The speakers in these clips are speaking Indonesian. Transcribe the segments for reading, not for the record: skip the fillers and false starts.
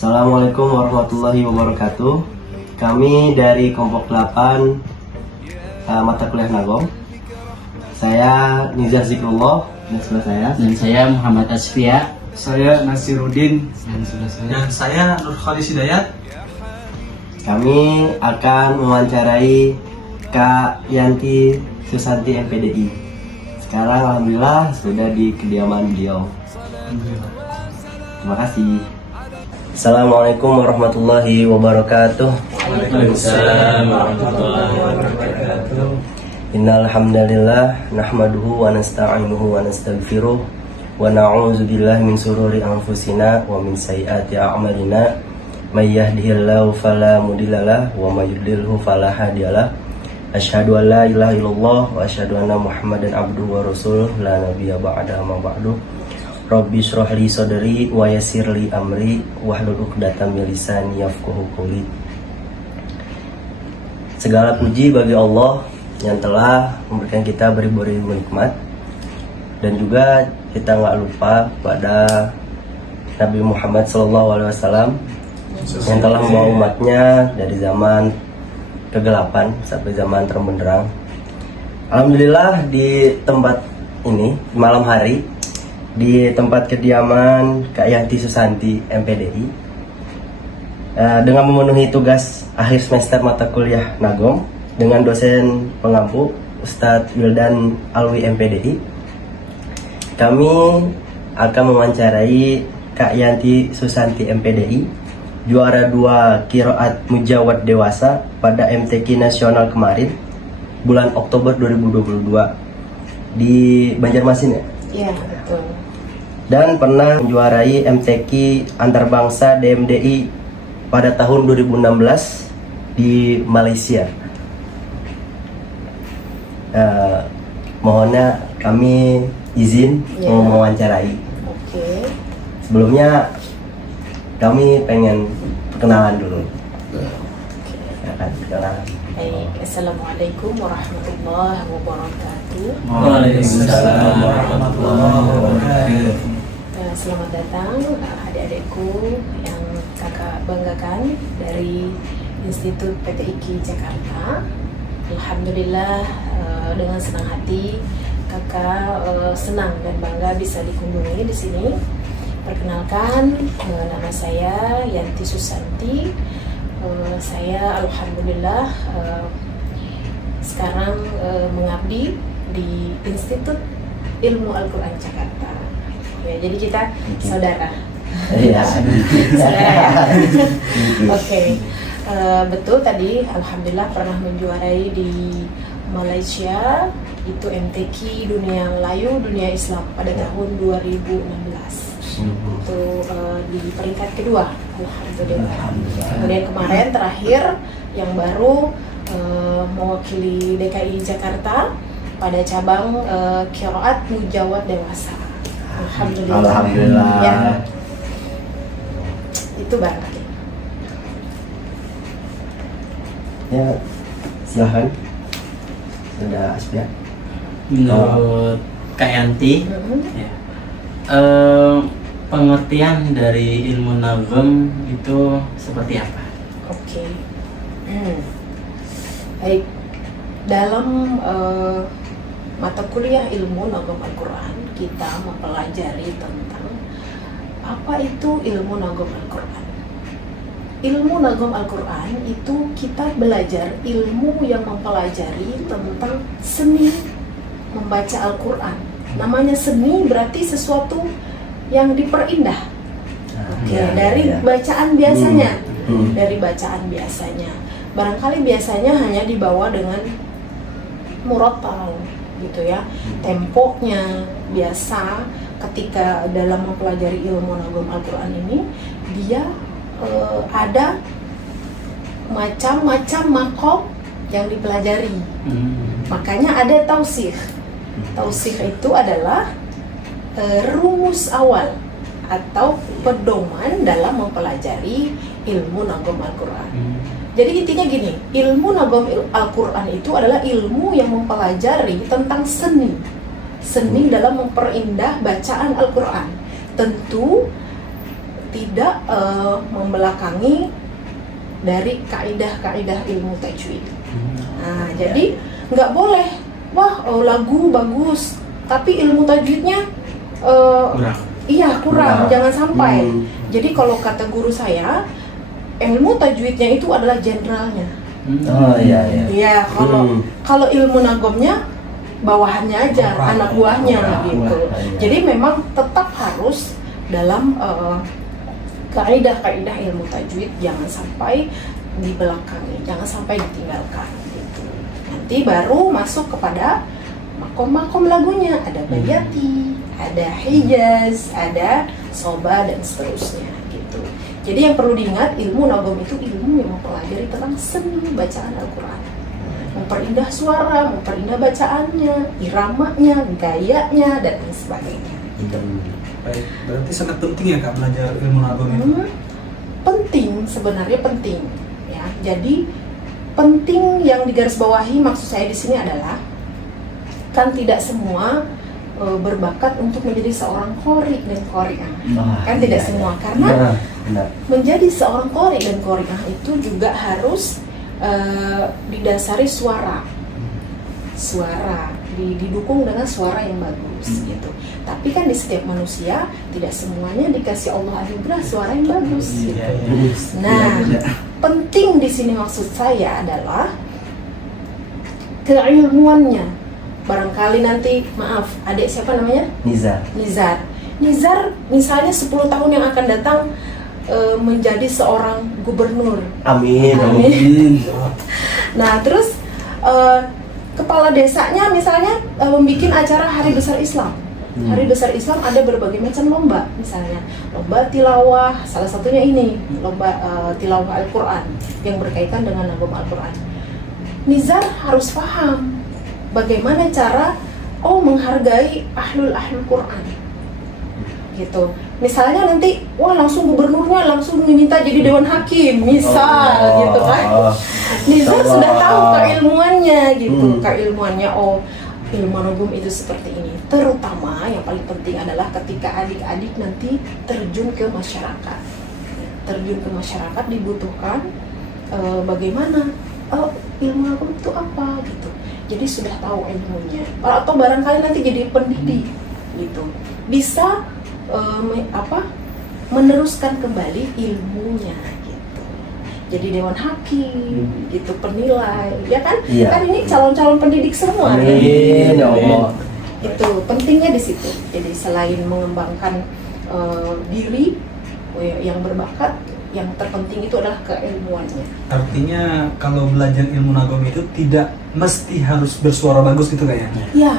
Assalamualaikum warahmatullahi wabarakatuh. Kami dari kelompok 8 mata kuliah Nagom. Saya Nizar Zikrullah dan sebelah saya. Dan saya Muhammad Asfia. Saya Nasiruddin. Dan saya Nur Khalis Hidayat. Kami akan mewawancarai Kak Yanti Susanti MPDI. Sekarang alhamdulillah sudah di kediaman beliau. Terima kasih. Assalamualaikum warahmatullahi wabarakatuh. Waalaikumsalam warahmatullahi wabarakatuh. Innal hamdalillah nahmaduhu wa nasta'inuhu wa nastaghfiruh wa na'udzu billahi min shururi anfusina wa min sayyiati a'malina may yahdihillahu fala mudhillalah wa may yudlilhu fala hadiyalah. Asyhadu an la ilaha illallah wa asyhadu anna Muhammadan abduhu wa rasuluh la nabiyya ba'da ma ba'du. Rabbi shrah li sadri wa yassir li amri wahlul 'uqdatam min lisani yafqahu qawli. Segala puji bagi Allah yang telah memberikan kita beribu-ribu nikmat, dan juga kita nggak lupa pada Nabi Muhammad SAW yang telah membawa umatnya dari zaman kegelapan sampai zaman terang benderang. Alhamdulillah di tempat ini malam hari, di tempat kediaman Kak Yanti Susanti MPDI, dengan memenuhi tugas akhir semester mata kuliah Nagom dengan dosen pengampu Ustadz Wildan Alwi MPDI, kami akan mewawancarai Kak Yanti Susanti MPDI, juara 2 Qiraat Mujawad Dewasa pada MTQ Nasional kemarin bulan Oktober 2022 di Banjarmasin ya? Iya, betul. Dan pernah menjuarai MTQ Antarbangsa DMDI pada tahun 2016 di Malaysia. Mohonnya kami izin mewawancarai. Oke. Sebelumnya kami pengen perkenalan dulu. Ya kan, perkenalan. Baik, Assalamualaikum warahmatullahi wabarakatuh. Waalaikumsalam warahmatullahi wabarakatuh. Selamat datang adik-adikku yang kakak banggakan dari Institut PTIQ Jakarta. Alhamdulillah, dengan senang hati kakak senang dan bangga bisa dikunjungi di sini. Perkenalkan, nama saya Yanti Susanti. Saya alhamdulillah sekarang mengabdi di Institut Ilmu Al-Quran Jakarta. Ya, jadi kita saudara. Iya. Saudara ya. Oke. Betul tadi alhamdulillah pernah menjuarai di Malaysia, itu MTQ Dunia Melayu Dunia Islam pada tahun 2016. Itu di peringkat kedua, alhamdulillah. Kemudian kemarin terakhir yang baru mewakili DKI Jakarta pada cabang Qiraat Mujawad Dewasa. Alhamdulillah. Ya. Itu banget. Ya, silahkan. Sudah Asbia. Menurut Kak Yanti, ya, pengertian dari ilmu Nagom itu seperti apa? Oke. Baik, dalam mata kuliah ilmu Nagom Al-Quran kita mempelajari tentang apa itu ilmu Nagom Al-Quran. Ilmu Nagom Al-Quran itu kita belajar ilmu yang mempelajari tentang seni membaca Al-Quran. Namanya seni berarti sesuatu yang diperindah. Dari bacaan biasanya. Dari bacaan biasanya. Barangkali biasanya hanya dibawa dengan murattal gitu ya. Temponya biasa ketika dalam mempelajari ilmu Nagom Al-Quran ini dia ada macam-macam makom yang dipelajari. Makanya ada tausih. Tausih itu adalah rumus awal atau pedoman dalam mempelajari ilmu Nagom Al-Quran. Jadi intinya gini, ilmu Nagom Al-Quran itu adalah ilmu yang mempelajari tentang seni dalam memperindah bacaan Al-Quran. Tentu tidak membelakangi dari kaidah-kaidah ilmu tajwid. Nah, jadi nggak boleh, wah lagu bagus, tapi ilmu tajwidnya kurang, jangan sampai. Jadi kalau kata guru saya, ilmu tajwidnya itu adalah generalnya. Oh iya. Iya, kalau ilmu nagomnya bawahannya aja, anak buahnya gitu. Jadi memang tetap harus dalam kaidah-kaidah ilmu tajwid, jangan sampai dibelakangi, jangan sampai ditinggalkan gitu. Nanti baru masuk kepada makom-makom lagunya, ada bayati, ada hijaz, ada soba dan seterusnya gitu. Jadi yang perlu diingat, ilmu nagom itu ilmu yang mempelajari tentang seni bacaan Al-Quran, memperindah suara, memperindah bacaannya, iramanya, gayanya dan lain sebagainya. Baik, berarti sangat penting ya Kak belajar ilmu nagom itu. Penting, sebenarnya penting ya. Jadi penting yang digarisbawahi maksud saya di sini adalah kan tidak semua berbakat untuk menjadi seorang qori dan qori'ah. Kan tidak semua, karena menjadi seorang qori dan qori'ah itu juga harus didasari suara, didukung dengan suara yang bagus gitu. Tapi kan di setiap manusia tidak semuanya dikasih Allah anugerah suara yang bagus gitu. Nah, penting di sini maksud saya adalah keilmuannya. Barangkali nanti, maaf, adik siapa namanya? Nizar misalnya 10 tahun yang akan datang menjadi seorang gubernur. Amin. Nah, terus kepala desanya misalnya membuat acara Hari Besar Islam. Hari Besar Islam ada berbagai macam lomba, misalnya lomba tilawah, salah satunya ini lomba tilawah Al-Quran yang berkaitan dengan nagom Al-Quran. Nizar harus paham bagaimana cara menghargai ahlul Quran gitu. Misalnya nanti langsung gubernurnya langsung diminta jadi dewan hakim misal gitu kan. Nizar sudah tahu keilmuannya gitu, keilmuannya ilmu nagom itu seperti ini. Terutama yang paling penting adalah ketika adik-adik nanti terjun ke masyarakat. Terjun ke masyarakat dibutuhkan bagaimana ilmu nagom itu apa gitu. Jadi sudah tahu ilmunya. Atau barangkali nanti jadi pendidik gitu. Bisa meneruskan kembali ilmunya gitu. Jadi dewan hakim gitu, penilai, ya kan? Kan ini calon-calon pendidik semua. Amin ya Allah. Itu pentingnya di situ. Jadi selain mengembangkan diri yang berbakat, yang terpenting itu adalah keilmuannya. Artinya kalau belajar ilmu nagom itu tidak mesti harus bersuara bagus gitu Kak ya? Iya.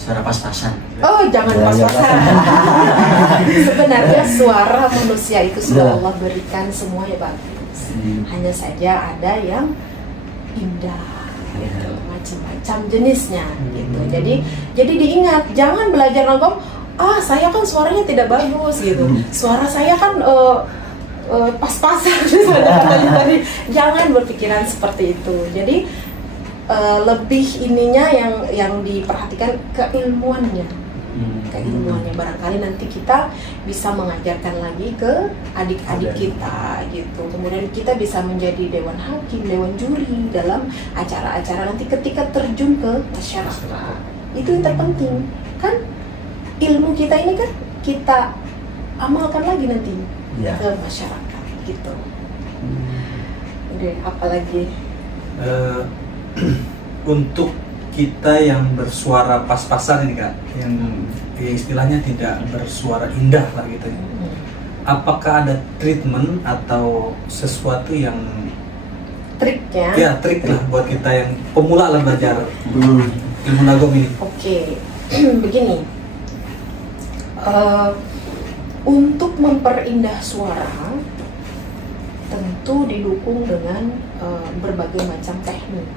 Suara pas-pasan. Oh, jangan pas-pasan. Sebenarnya suara manusia itu sudah Allah berikan semuanya bagus. Hanya saja ada yang indah, gitu, macam-macam jenisnya, gitu. Jadi diingat, jangan belajar nagom. Saya kan suaranya tidak bagus, gitu. Suara saya kan pas-pasan, tadi. Jangan berpikiran seperti itu. Jadi lebih ininya yang diperhatikan keilmuannya. Barangkali nanti kita bisa mengajarkan lagi ke adik-adik kita gitu. Kemudian kita bisa menjadi dewan hakim, dewan juri dalam acara-acara nanti ketika terjun ke masyarakat. Itu yang terpenting kan, ilmu kita ini kan kita amalkan lagi nanti ke masyarakat gitu. Udah, apalagi untuk kita yang bersuara pas-pasan ini Kak, yang istilahnya tidak bersuara indah lah gitu. Apakah ada treatment atau sesuatu yang triknya? Ya trik lah buat kita yang pemula lah belajar ilmu nagom ini. Oke, begini. Untuk memperindah suara tentu didukung dengan berbagai macam teknik.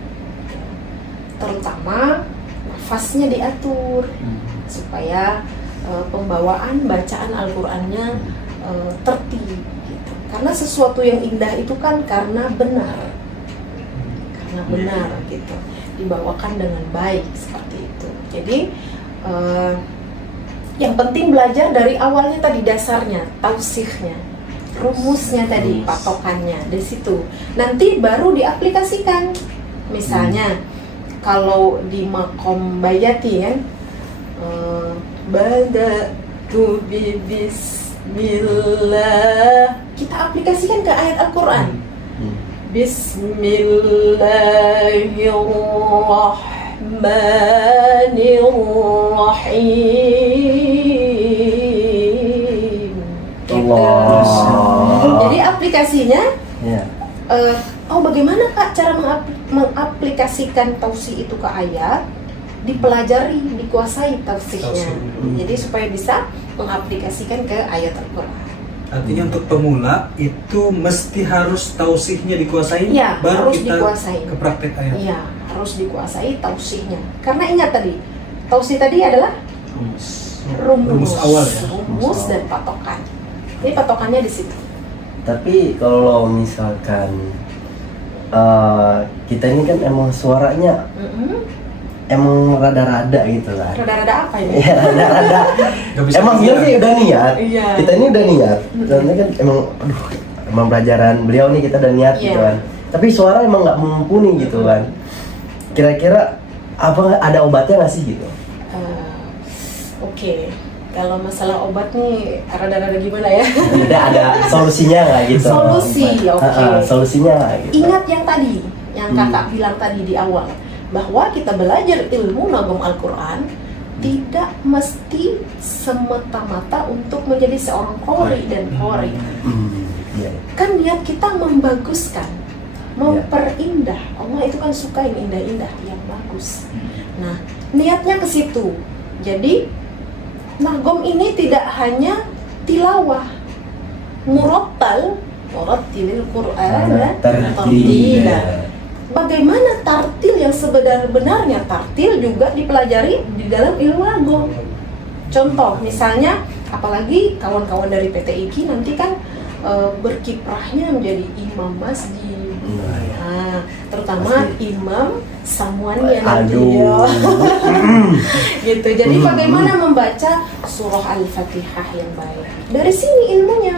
Terutama nafasnya diatur supaya pembawaan bacaan Al-Qur'annya tertib gitu. Karena sesuatu yang indah itu kan karena benar gitu, dibawakan dengan baik seperti itu. Jadi Yang penting belajar dari awalnya tadi, dasarnya, tausihnya, rumusnya tadi, patokannya di situ. Nanti baru diaplikasikan. Misalnya kalau di makom bayati kan, badatu bismillah, kita aplikasikan ke ayat Al-Quran. Bismillahirrahmanirrahim. Allah. Jadi aplikasinya, Ya. Bagaimana Kak cara mengaplikasikan tausih itu ke ayat? Dipelajari, dikuasai tausihnya. Jadi supaya bisa mengaplikasikan ke ayat Al-Quran. Artinya untuk pemula itu mesti harus tausihnya dikuasai, Ya, baru harus kita dikuasai. ke praktek ayat. Iya, harus dikuasai tausihnya. Karena ingat tadi, tausih tadi adalah rumus awal ya. Rumus dan patokan. Jadi patokannya di situ. Tapi kalau misalkan kita ini kan emang suaranya emang rada-rada gitu kan. Rada-rada apa ini? Ya rada-rada. Gak bisa Emang dia dibilang. sih udah niat. Iya. Kita ini udah niat. Soalnya kan emang pelajaran beliau nih kita udah niat gitu Iya. kan. Tapi suara emang nggak mumpuni gitu kan. Kira-kira apa ada obatnya nggak sih gitu? Oke. Kalau masalah obat nih rada-rada gimana ya? Udah ada solusinya nggak gitu? Solusi, oke. Solusinya nggak gitu? Ingat yang tadi, yang kakak bilang tadi di awal, bahwa kita belajar ilmu nagom Al-Quran tidak mesti semata-mata untuk menjadi seorang qori dan qori. Iya. Kan niat kita membaguskan, memperindah. Allah itu kan suka yang indah-indah, yang bagus. Nah, niatnya ke situ. Jadi nagom ini tidak hanya tilawah, murattal, murattilil Qur'an tartila. Bagaimana tartil yang sebenarnya? Tartil juga dipelajari di dalam ilmu nagom. Contoh, misalnya, apalagi kawan-kawan dari PT IKI nanti kan berkiprahnya menjadi imam masjid. Nah, terutama imam samuannya nanti ya. Gitu. Jadi bagaimana membaca surah Al-Fatihah yang baik. Dari sini ilmunya.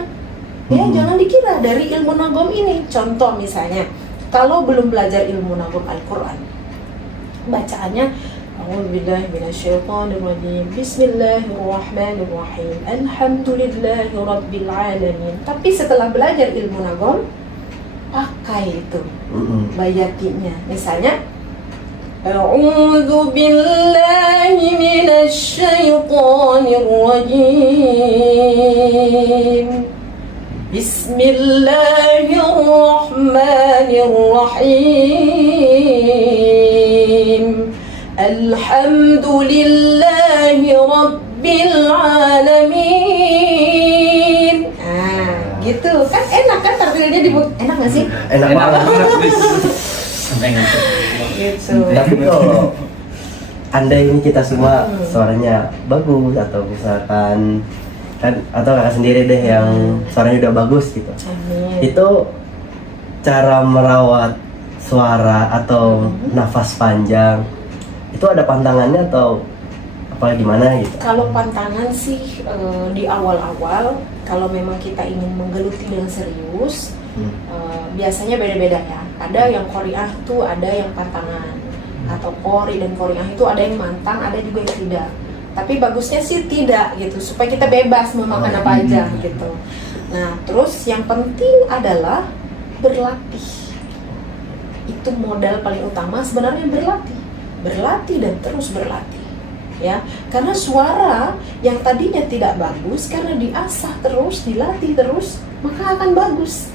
Ya, jangan dikira dari ilmu nagom ini. Contoh misalnya, kalau belum belajar ilmu nagom Al-Quran, bacaannya A'udzubillahi minasyaitonirrajim. Bismillahirrahmanirrahim. Alhamdulillahirabbil alamin. Tapi setelah belajar ilmu nagom, pakai itu bayatinya. Misalnya A'udzu billahi minasyaitonir rajim. Bismillahirrahmanirrahim. Alhamdulillahi rabbil alamin. Gitu kan, enak kan tartilnya enak nggak sih? Enak banget. Sampai ngantuk. Gitu. Tapi kalau anda ini kita semua suaranya bagus atau misalkan kan atau kakak sendiri deh yang suaranya udah bagus gitu, Amin. itu cara merawat suara atau nafas panjang itu ada pantangannya atau apa gimana gitu? Kalau pantangan sih di awal-awal, kalau memang kita ingin menggeluti dengan serius, biasanya beda-beda ya. Ada yang qori'ah tuh ada yang pantangan, atau qori dan qori'ah itu ada yang mantang, ada juga yang tidak. Tapi bagusnya sih tidak gitu, supaya kita bebas mau makan apa aja gitu. Nah, terus yang penting adalah berlatih. Itu modal paling utama sebenarnya, berlatih dan terus berlatih. Ya, karena suara yang tadinya tidak bagus karena diasah terus, dilatih terus, maka akan bagus.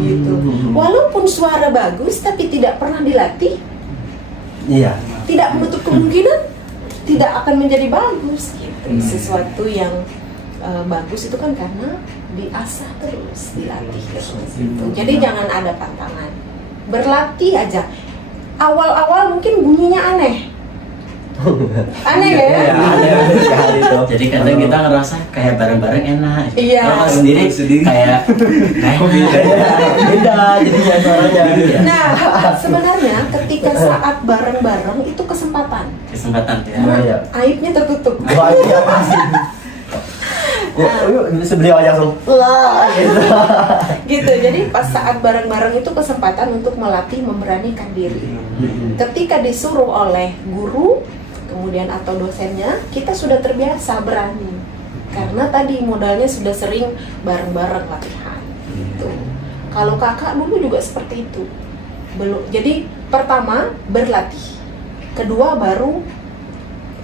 Gitu. Walaupun suara bagus tapi tidak pernah dilatih, Iya. tidak menutup kemungkinan tidak akan menjadi bagus gitu. Sesuatu yang bagus itu kan karena diasah terus, dilatih terus gitu. Jadi jangan ada pantangan. Berlatih aja. Awal-awal mungkin bunyinya aneh. Aneh ya? Iya, aneh sekali tuh. Jadi kadang kita ngerasa kayak bareng-bareng enak. Iya. Kalau sendiri kayak Beda jadinya suaranya. Nah, sebenarnya ketika saat bareng-bareng itu kesempatan. kesempatan ya. Iya. Aibnya tertutup. Wah, iya pasti. Yuk, beliau aja langsung lah gitu. Gitu. Jadi pas saat bareng-bareng itu kesempatan untuk melatih memberanikan diri. Ketika disuruh oleh guru kemudian atau dosennya, kita sudah terbiasa berani. Karena tadi modalnya sudah sering bareng-bareng latihan. Gitu. Kalau kakak dulu juga seperti itu. Belum. Jadi pertama berlatih. Kedua baru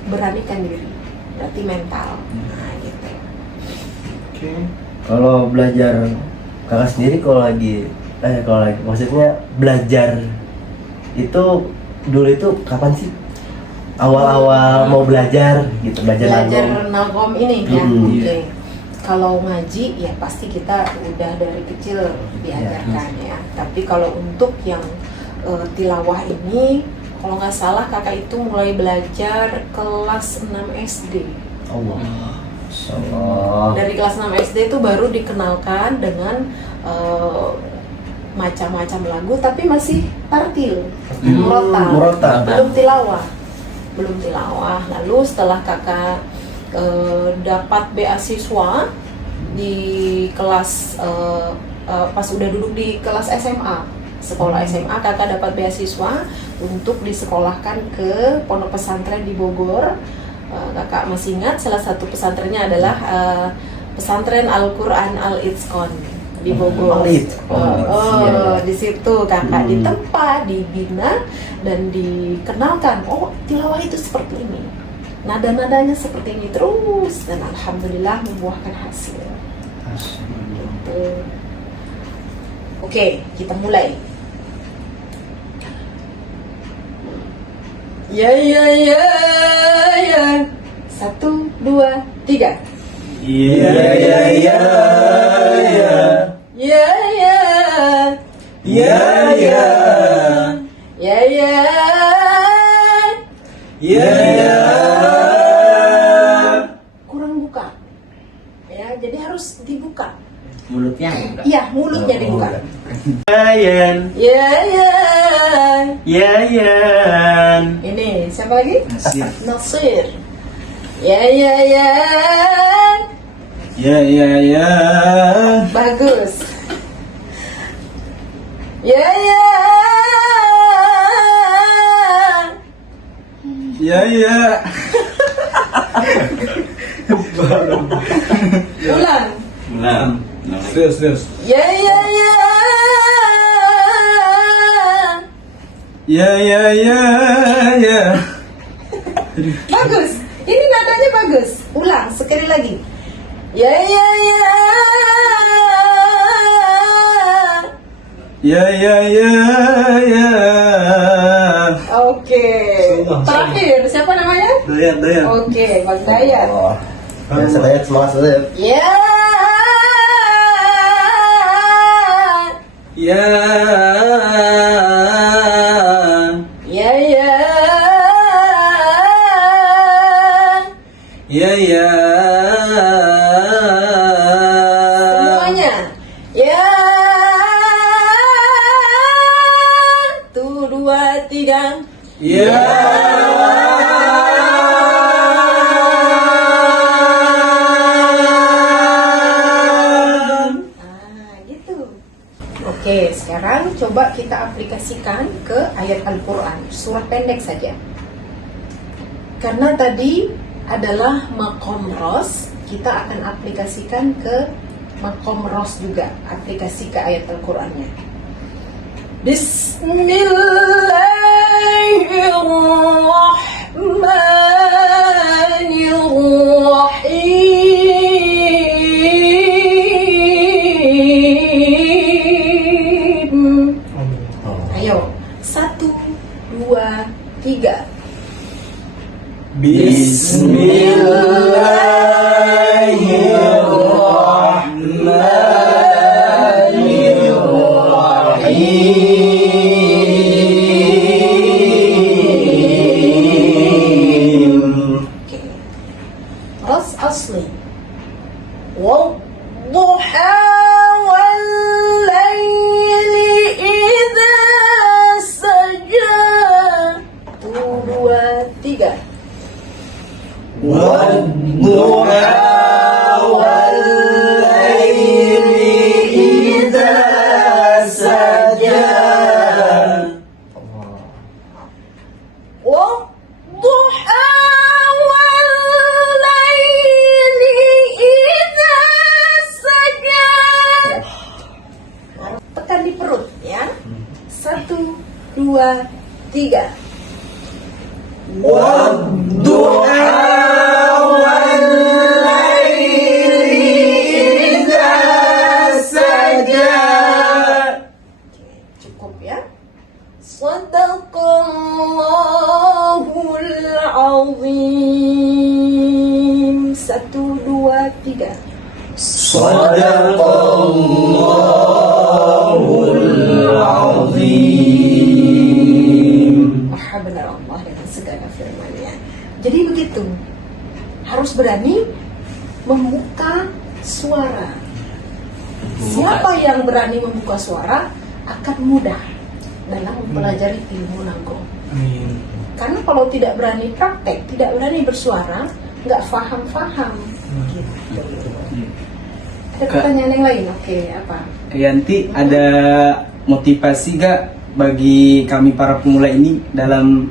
beranikan diri. Berarti mental. Nah, gitu. Kalau belajar kakak sendiri kalau lagi maksudnya belajar itu dulu itu kapan sih awal-awal mau belajar gitu belajar nagom ini ya. Hmm. Oke. Kalau ngaji ya pasti kita udah dari kecil diajarkan ya. Tapi kalau untuk yang tilawah ini kalau nggak salah kakak itu mulai belajar kelas 6 SD. Allah. Insyaallah. Dari kelas 6 SD itu baru dikenalkan dengan macam-macam lagu tapi masih tartil, murotal, belum tilawah. Lalu setelah kakak dapat beasiswa di kelas pas udah duduk di kelas SMA, sekolah SMA, kakak dapat beasiswa untuk disekolahkan ke pondok pesantren di Bogor. Kakak masih ingat salah satu pesantrennya adalah pesantren Al-Quran Al-Itqon di Bogor. Di situ kakak ditempa, dibina dan dikenalkan. Oh, tilawah itu seperti ini. Nada-nadanya seperti ini terus dan alhamdulillah membuahkan hasil. Gitu. Oke, kita mulai. Ya. 1, 2, 3. Iya. Kurang buka. Ya, jadi harus dibuka. Mulutnya enggak. Iya, mulutnya dibuka. Yayan. Yayan. Ini siapa lagi? Nasir. Nasir. Ya. Ya. Bagus. Ya. Ulang. Serius. Ya. Ya. Bagus. Ini nadanya bagus. Ulang sekali lagi. Ya. Ya. Oke. Terakhir siapa namanya? Dayan. Oke, Bang Dayan. Oh. Ya, saya semangat saya. Ya. Semuanya. Ya. 1, 2, 3. Gitu. Oke, sekarang coba kita aplikasikan ke ayat Al-Quran, surah pendek saja. Karena tadi adalah makom ros, kita akan aplikasikan ke makom ros juga, aplikasi ke ayat Al-Qurannya. Bismillahirrahmanirrahim. Ayo, 1, 2, 3. Bismillahirrahmanirrahim. 2, 3. Cukup ya. Sadaqallahul azim. 1, 2, 3. Maha benar Allah dengan segala firman-Nya. Jadi begitu. Harus berani membuka suara. Siapa yang berani membuka suara akan mudah dalam mempelajari ilmu nagom. Amin. Karena kalau tidak berani praktek, tidak berani bersuara, nggak faham-faham. Gitu. Ada pertanyaan yang lain? Oke, apa? Yanti, ada motivasi gak bagi kami para pemula ini dalam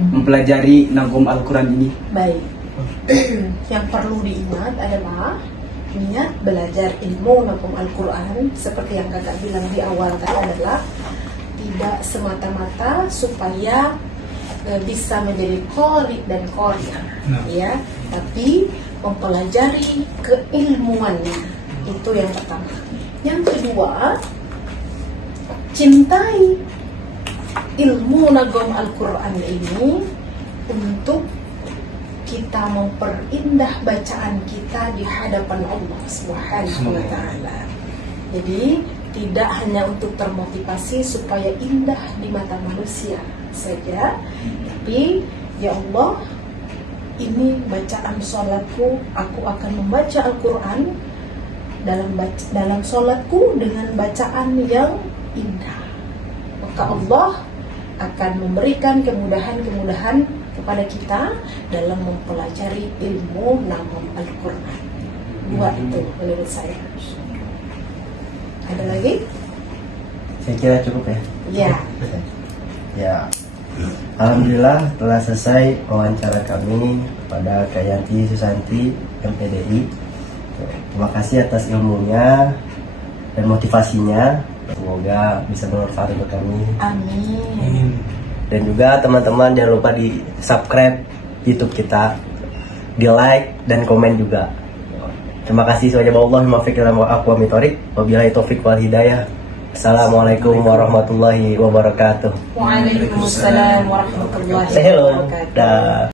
mempelajari nagom Al-Quran ini? Baik. Yang perlu diingat adalah niat belajar ilmu nagom Al-Quran seperti yang kakak bilang di awal tadi adalah tidak semata-mata supaya bisa menjadi qari dan qari'ah, ya, tapi mempelajari keilmuannya. Itu yang pertama. Yang kedua, cintai ilmu nagom Al-Quran ini untuk kita memperindah bacaan kita di hadapan Allah Subhanahu wa Ta'ala. Jadi tidak hanya untuk termotivasi supaya indah di mata manusia saja, tapi ya Allah, ini bacaan sholatku, aku akan membaca Al-Quran dalam sholatku dengan bacaan yang indah. Maka Allah akan memberikan kemudahan-kemudahan kepada kita dalam mempelajari ilmu nagom Al-Quran. Dua itu menurut saya. Ada lagi? Saya kira cukup ya. Ya. Ya, alhamdulillah telah selesai wawancara kami kepada Kak Yanti Susanti MPDI. Terima kasih atas ilmunya dan motivasinya. Semoga bisa bermanfaat untuk kami. Amin. Dan juga teman-teman jangan lupa di subscribe YouTube kita, di like dan komen juga. Terima kasih. Wabillahi taufiq wal hidayah. Assalamualaikum warahmatullahi wabarakatuh. Waalaikumsalam warahmatullahi Say hello. wabarakatuh. Dah.